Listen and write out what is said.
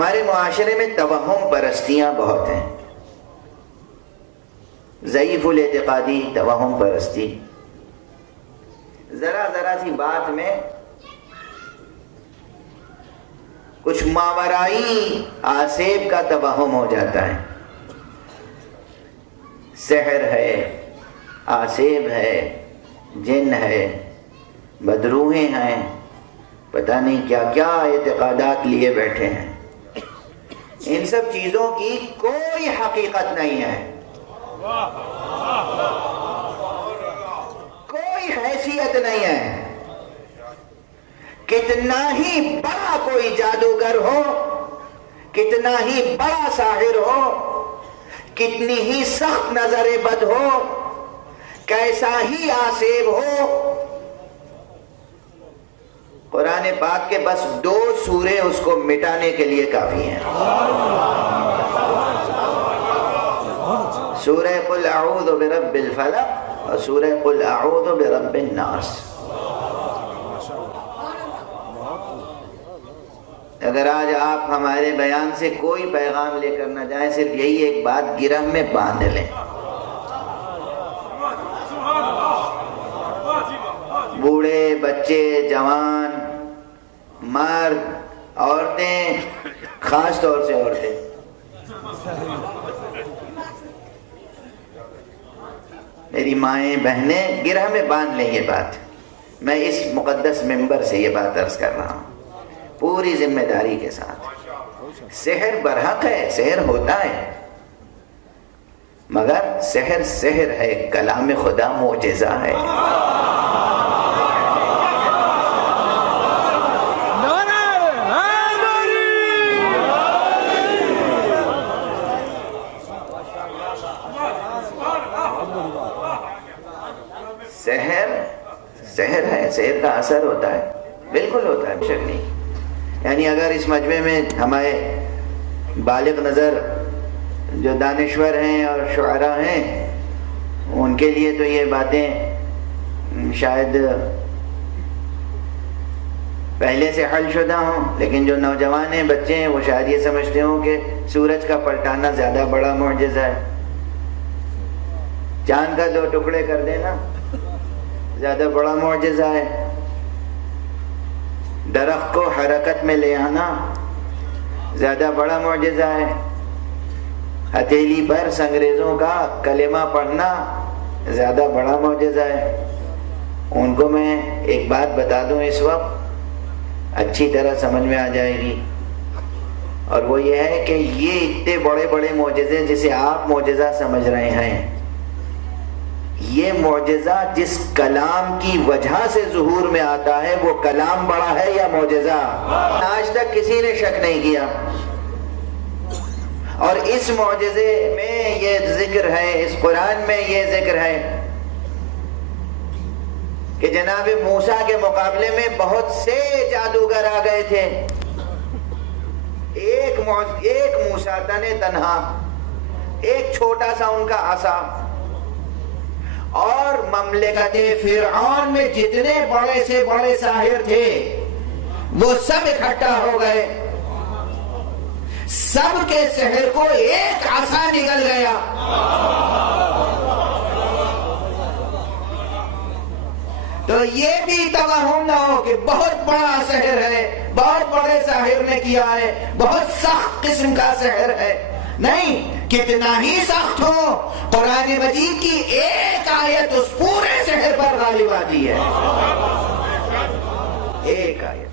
ہمارے معاشرے میں توہم پرستیاں بہت ہیں، ضعیف الاعتقادی توہم پرستی، ذرا ذرا سی بات میں کچھ ماورائی آسیب کا توہم ہو جاتا ہے، سحر ہے، آسیب ہے، جن ہے، بدروہیں ہیں، پتہ نہیں کیا کیا اعتقادات لیے بیٹھے ہیں۔ ان سب چیزوں کی کوئی حقیقت نہیں ہے، کوئی حیثیت نہیں ہے۔ کتنا ہی بڑا کوئی جادوگر ہو، کتنا ہی بڑا ساحر ہو، کتنی ہی سخت نظر بد ہو، کیسا ہی آسیب ہو، قرآن پاک کے بس 2 سورے اس کو مٹانے کے لیے کافی ہیں۔ سورہ قل اعوذ برب الفلق اور سورہ قل اعوذ برب الناس۔ اگر آج آپ ہمارے بیان سے کوئی پیغام لے کر نہ جائیں، صرف یہی ایک بات گرہ میں باندھ لیں، بوڑھے، بچے، جوان، مرد، عورتیں، خاص طور سے عورتیں، میری مائیں، بہنیں، گرہ میں باندھ لیں یہ بات۔ میں اس مقدس منبر سے یہ بات عرض کر رہا ہوں پوری ذمہ داری کے ساتھ۔ سحر برحق ہے، سحر ہوتا ہے، مگر سحر سحر ہے، کلام خدا معجزہ ہے۔ سحر ہے، سحر کا اثر ہوتا ہے، بالکل ہوتا ہے، شک نہیں۔ یعنی اگر اس مجمع میں ہمارے بالغ نظر جو دانشور ہیں اور شعراء ہیں، ان کے لیے تو یہ باتیں شاید پہلے سے حل شدہ ہوں، لیکن جو نوجوان ہیں، بچے ہیں، وہ شاید یہ سمجھتے ہوں کہ سورج کا پلٹانا زیادہ بڑا معجزہ ہے، چاند کا 2 ٹکڑے کر دینا زیادہ بڑا معجزہ ہے، درخت کو حرکت میں لے آنا زیادہ بڑا معجزہ ہے، ہتھیلی پر سنگریزوں کا کلمہ پڑھنا زیادہ بڑا معجزہ ہے۔ ان کو میں ایک بات بتا دوں اس وقت، اچھی طرح سمجھ میں آ جائے گی، اور وہ یہ ہے کہ یہ اتنے بڑے بڑے معجزے جسے آپ معجزہ سمجھ رہے ہیں، یہ معجزہ جس کلام کی وجہ سے ظہور میں آتا ہے، وہ کلام بڑا ہے یا معجزہ؟ آج تک کسی نے شک نہیں کیا۔ اور اس معجزے میں یہ ذکر ہے، اس قرآن میں یہ ذکر ہے کہ جناب موسیٰ کے مقابلے میں بہت سے جادوگر آ گئے تھے، ایک موسیٰ تنہا، ایک چھوٹا سا ان کا عصا، اور مملکت فرعون میں جتنے بڑے سے بڑے ساحر تھے وہ سب اکٹھا ہو گئے، سب کے سحر کو ایک عصا نکل گیا۔ تو یہ بھی توہم نہ ہو کہ بہت بڑا سحر ہے، بہت بڑے ساحر نے کیا ہے، بہت سخت قسم کا سحر ہے، نہیں، کتنا ہی سخت ہو، قرآن مجید کی ایک آیت اس پورے سحر پر غالب آتی ہے، ایک آیت۔